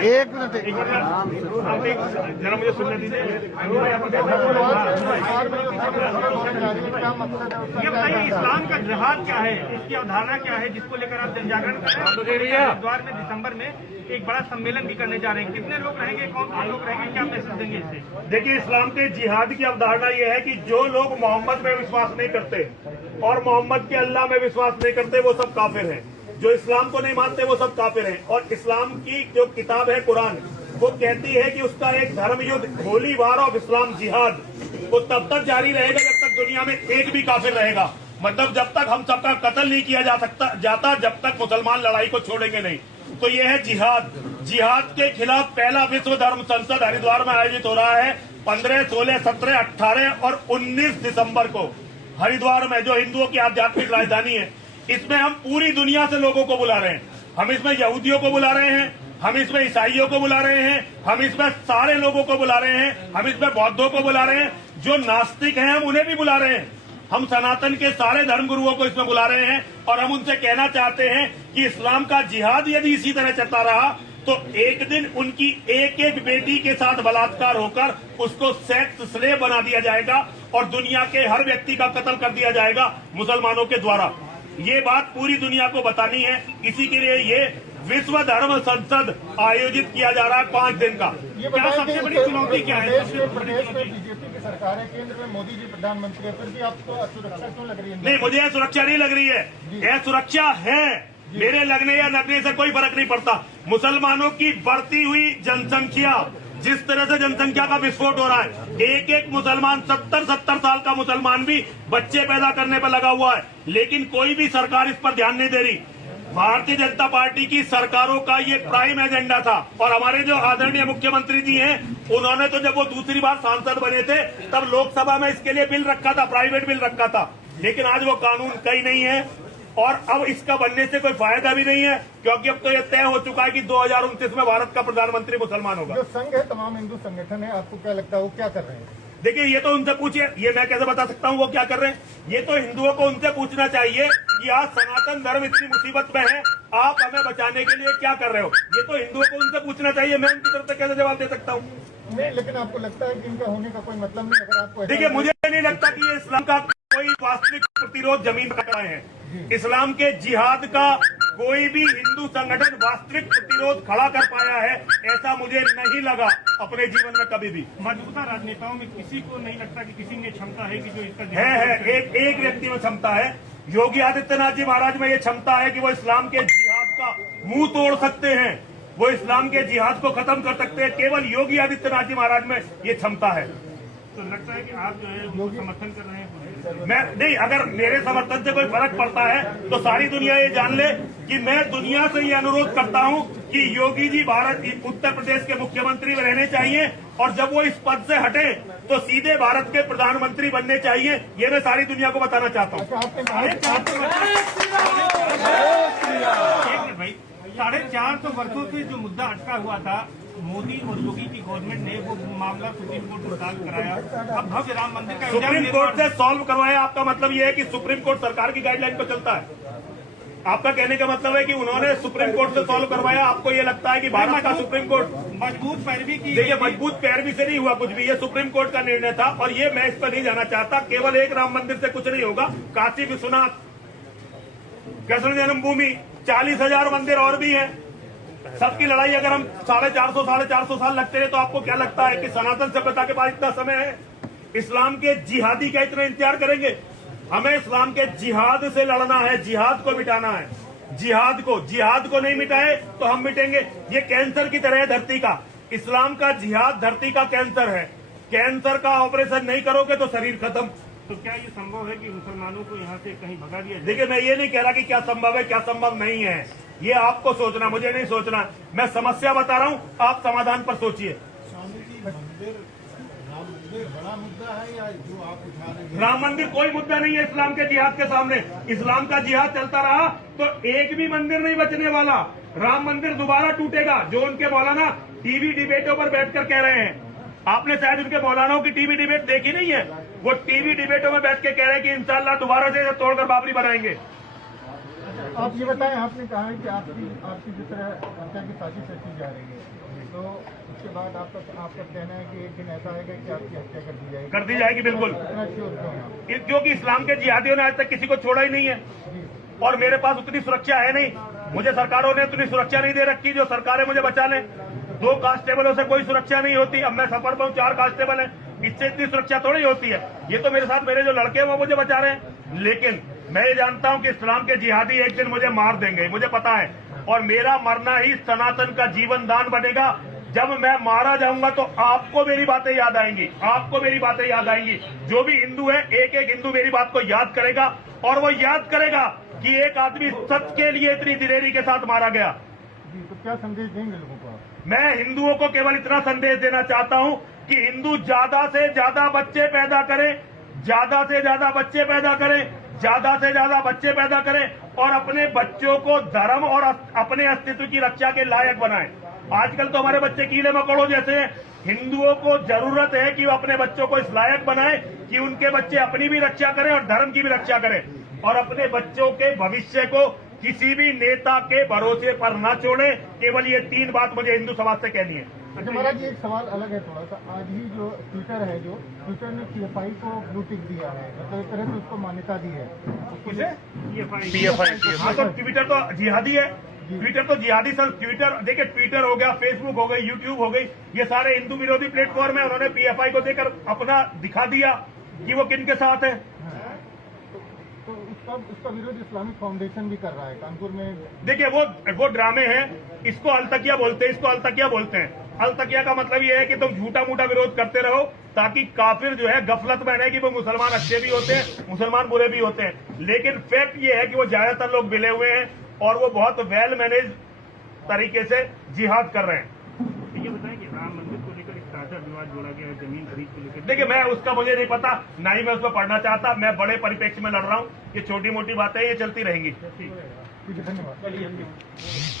एक मिनट जरा मुझे सुनने दीजिए। ये बताइए इस्लाम का जिहाद क्या है, इसकी अवधारणा क्या है, जिसको लेकर आप जनजागरण कर रहे हैं। हरिद्वार में दिसंबर में एक बड़ा सम्मेलन भी करने जा रहे हैं, कितने लोग रहेंगे, कौन कौन लोग रहेंगे, क्या मैसेज देंगे इससे? देखिए, इस्लाम के जिहाद की अवधारणा यह है कि जो लोग मोहम्मद में विश्वास नहीं करते और मोहम्मद के अल्लाह में विश्वास नहीं करते वो सब काफिर हैं। जो इस्लाम को नहीं मानते वो सब काफिर हैं। और इस्लाम की जो किताब है कुरान, वो कहती है कि उसका एक धर्म युद्ध, होली वार ऑफ इस्लाम जिहाद, वो तब तक जारी रहेगा जब तक दुनिया में एक भी काफिर रहेगा। मतलब जब तक हम सबका कत्ल नहीं किया जाता जब तक मुसलमान लड़ाई को छोड़ेंगे नहीं। तो ये है जिहाद। जिहाद के खिलाफ पहला विश्व धर्म संसद हरिद्वार में आयोजित हो रहा है 15, 16, 17, 18 और 19 दिसंबर को हरिद्वार में, जो हिंदुओं की आध्यात्मिक राजधानी है। इसमें हम पूरी दुनिया से लोगों को बुला रहे हैं। हम इसमें यहूदियों को बुला रहे हैं, हम इसमें ईसाइयों को बुला रहे हैं, हम इसमें सारे लोगों को बुला रहे हैं, हम इसमें बौद्धों को बुला रहे हैं, जो नास्तिक हैं हम उन्हें भी बुला रहे हैं। हम सनातन के सारे धर्मगुरुओं को इसमें बुला रहे हैं और हम उनसे कहना चाहते हैं कि इस्लाम का जिहाद यदि इसी तरह चलता रहा तो एक दिन उनकी एक एक बेटी के साथ बलात्कार होकर उसको सेक्स स्लेव बना दिया जाएगा और दुनिया के हर व्यक्ति का कत्ल कर दिया जाएगा मुसलमानों के द्वारा। ये बात पूरी दुनिया को बतानी है। इसी के लिए ये विश्व धर्म संसद आयोजित किया जा रहा है 5 दिन का। क्या सबसे बड़ी चुनौती क्या है? प्रदेश में बीजेपी की सरकार है, केंद्र में मोदी जी प्रधानमंत्री है, फिर भी आपको असुरक्षा क्यों लग रही है? नहीं, मुझे यह सुरक्षा नहीं लग रही है। यह सुरक्षा है, मेरे लगने या लगने से कोई फर्क नहीं पड़ता। मुसलमानों की बढ़ती हुई जनसंख्या, जिस तरह से जनसंख्या का विस्फोट हो रहा है, एक एक मुसलमान 70 साल का मुसलमान भी बच्चे पैदा करने पर लगा हुआ है, लेकिन कोई भी सरकार इस पर ध्यान नहीं दे रही। भारतीय जनता पार्टी की सरकारों का ये प्राइम एजेंडा था। और हमारे जो आदरणीय मुख्यमंत्री जी हैं, उन्होंने तो जब वो दूसरी बार सांसद बने थे तब लोकसभा में इसके लिए बिल रखा था, प्राइवेट बिल रखा था, लेकिन आज वो कानून कहीं नहीं है और अब इसका बनने से कोई फायदा भी नहीं है, क्योंकि अब तो ये तय हो चुका है कि 2029 में भारत का प्रधानमंत्री मुसलमान होगा। जो संघ है, तमाम हिंदू संगठन है, आपको क्या लगता है वो क्या कर रहे हैं? देखिए, ये तो उनसे पूछिए, ये मैं कैसे बता सकता हूँ वो क्या कर रहे हैं। ये तो हिंदुओं को उनसे पूछना चाहिए कि आज सनातन धर्म इतनी मुसीबत में है, आप हमें बचाने के लिए क्या कर रहे हो। ये तो हिंदुओं को उनसे पूछना चाहिए, मैं उनकी तरफ से कैसे जवाब दे सकता हूँ? नहीं, लेकिन आपको लगता है कि इनका होने का कोई मतलब नहीं? अगर आपको देखिए, मुझे नहीं लगता कि ये इस्लाम का कोई वास्तविक प्रतिरोध जमीन पर कर रहे हैं। इस्लाम के जिहाद का कोई भी हिंदू संगठन वास्तविक प्रतिरोध खड़ा कर पाया है, ऐसा मुझे नहीं लगा अपने जीवन में कभी भी। मौजूदा राजनेताओं में किसी को नहीं लगता कि किसी में क्षमता है कि जो इसका है एक व्यक्ति में क्षमता है। योगी आदित्यनाथ जी महाराज में ये क्षमता है कि वो इस्लाम के जिहाद का मुंह तोड़ सकते हैं, वो इस्लाम के जिहाद को खत्म कर सकते हैं। केवल योगी आदित्यनाथ जी महाराज में ये क्षमता है। तो लगता है कि आप जो है वो समर्थन कर रहे हैं? मैं नहीं, अगर मेरे समर्थन से कोई फर्क पड़ता है तो सारी दुनिया ये जान ले कि मैं दुनिया से ये अनुरोध करता हूं कि योगी जी उत्तर प्रदेश के मुख्यमंत्री रहने चाहिए और जब वो इस पद से हटे तो सीधे भारत के प्रधानमंत्री बनने चाहिए। ये मैं सारी दुनिया को बताना चाहता हूँ। भाई 450 वर्षों से जो मुद्दा अटका हुआ था, मोदी और योगी की गवर्नमेंट ने वो मामला सुप्रीम कोर्ट में सॉल्व कराया। अब भव्य राम मंदिर का सुप्रीम कोर्ट से सॉल्व करवाया, आपका मतलब ये है कि सुप्रीम कोर्ट सरकार की गाइडलाइन पर चलता है? आपका कहने का मतलब है कि उन्होंने सुप्रीम कोर्ट से सॉल्व करवाया। आपको ये लगता है कि भारत का सुप्रीम कोर्ट मजबूत पैरवी की? देखिए, मजबूत पैरवी से नहीं हुआ कुछ भी, ये सुप्रीम कोर्ट का निर्णय था और ये मैं इस पर नहीं जाना चाहता। केवल एक राम मंदिर से कुछ नहीं होगा। काशी विश्वनाथ, कृष्ण जन्मभूमि, 40,000 मंदिर और भी हैं। सबकी लड़ाई अगर हम 450 साल लगते रहे तो आपको क्या लगता है कि सनातन सभ्यता के पास इतना समय है? इस्लाम के जिहादी क्या इतना इंतजार करेंगे? हमें इस्लाम के जिहाद से लड़ना है, जिहाद को मिटाना है। जिहाद को नहीं मिटाए तो हम मिटेंगे। ये कैंसर की तरह है धरती का। इस्लाम का जिहाद धरती का कैंसर है। कैंसर का ऑपरेशन नहीं करोगे तो शरीर खत्म। तो क्या ये संभव है कि मुसलमानों को यहाँ से कहीं भगा दिया जाए? देखिए, मैं ये नहीं कह रहा कि क्या संभव है क्या संभव नहीं है, ये आपको सोचना, मुझे नहीं सोचना। मैं समस्या बता रहा हूँ, आप समाधान पर सोचिए। बड़ा मुद्दा है या जो आप उठा रहे हैं? राम मंदिर कोई मुद्दा नहीं है इस्लाम के जिहाद के सामने। इस्लाम का जिहाद चलता रहा तो एक भी मंदिर नहीं बचने वाला। राम मंदिर दोबारा टूटेगा। जो उनके मौलाना टीवी डिबेटों पर बैठकर कह रहे हैं, आपने शायद उनके मौलानाओं की टीवी डिबेट देखी नहीं है। वो टीवी डिबेटों में बैठ के कह रहे हैं कि इंशाल्लाह दोबारा से तोड़कर बाबरी बनाएंगे। आप ये बताएं, आपने कहा है कि आपकी जिस तरह हत्या की साजिश रची जा रही है, तो उसके बाद आपका कहना है कि एक दिन ऐसा आएगा कि आपकी हत्या कर दी जाएगी? कर दी जाएगी, बिल्कुल। इतना श्योर क्यों हैं आप? क्योंकि इस्लाम के जिहादियों ने आज तक किसी को छोड़ा ही नहीं है और मेरे पास उतनी सुरक्षा है नहीं। मुझे सरकारों ने उतनी सुरक्षा नहीं दे रखी जो सरकारें मुझे बचा लें। 2 कांस्टेबलों से कोई सुरक्षा नहीं होती। अब मैं सफर पर हूं, 4 कांस्टेबल हैं, इससे इतनी सुरक्षा थोड़ी होती है। ये तो मेरे साथ मेरे जो लड़के हैं वो मुझे बचा रहे हैं। लेकिन मैं ये जानता हूं कि इस्लाम के जिहादी एक दिन मुझे मार देंगे, मुझे पता है। और मेरा मरना ही सनातन का जीवन दान बनेगा। जब मैं मारा जाऊंगा तो आपको मेरी बातें याद आएंगी, आपको मेरी बातें याद आएंगी। जो भी हिंदू है, एक एक हिंदू मेरी बात को याद करेगा और वो याद करेगा कि एक आदमी सच के लिए इतनी दिलेरी के साथ मारा गया। जी, तो क्या संदेश देंगे लोगों को आप? मैं हिंदुओं को केवल इतना संदेश देना चाहता हूं कि हिंदू ज्यादा से ज्यादा बच्चे पैदा करें, ज्यादा से ज्यादा बच्चे पैदा करें, ज्यादा से ज्यादा बच्चे पैदा करें और अपने बच्चों को धर्म और अपने अस्तित्व की रक्षा के लायक बनाएं। आजकल तो हमारे बच्चे कीड़े मकोड़ों जैसे हैं। हिंदुओं को जरूरत है कि वो अपने बच्चों को इस लायक बनाएं कि उनके बच्चे अपनी भी रक्षा करें और धर्म की भी रक्षा करें और अपने बच्चों के भविष्य को किसी भी नेता के भरोसे पर न छोड़े। केवल ये 3 बात मुझे हिंदू समाज से कहनी है। अच्छा महाराज जी, एक सवाल अलग है थोड़ा सा। आज ही जो ट्विटर है, जो ट्विटर ने PFI को ब्लू टिक दिया है, मतलब एक तरह से उसको मान्यता दी है। किसे? PFI। हाँ, तो ट्विटर तो जिहादी है। ट्विटर तो जिहादी ट्विटर देखिए, ट्विटर हो गया, फेसबुक हो गई, यूट्यूब हो गई, ये सारे हिंदू विरोधी प्लेटफॉर्म है। उन्होंने PFI को देकर अपना दिखा दिया कि वो किन के साथ है। तो उसका विरोध इस्लामिक फाउंडेशन भी कर रहा है कानपुर में। देखिए, वो ड्रामे हैं। इसको अलतकिया बोलते हैं, इसको अलतकिया बोलते हैं। अलतकिया का मतलब ये है कि तुम झूठा मूठा विरोध करते रहो ताकि काफिर जो है गफलत में रहे कि वो मुसलमान अच्छे भी होते हैं, मुसलमान बुरे भी होते हैं। लेकिन फैक्ट ये है कि वो ज्यादातर लोग मिले हुए हैं और वो बहुत वेल मैनेज तरीके से जिहाद कर रहे हैं। ये बताएं कि राम मंदिर को लेकर एक ताजा विवाद जोड़ा गया है, जमीन खरीद को लेकर। देखिए, मैं उसका मुझे नहीं पता, ना ही मैं उसको पढ़ना चाहता। मैं बड़े परिप्रेक्ष्य में लड़ रहा हूँ। ये छोटी मोटी बातें ये चलती रहेंगी। ठीक है, धन्यवाद।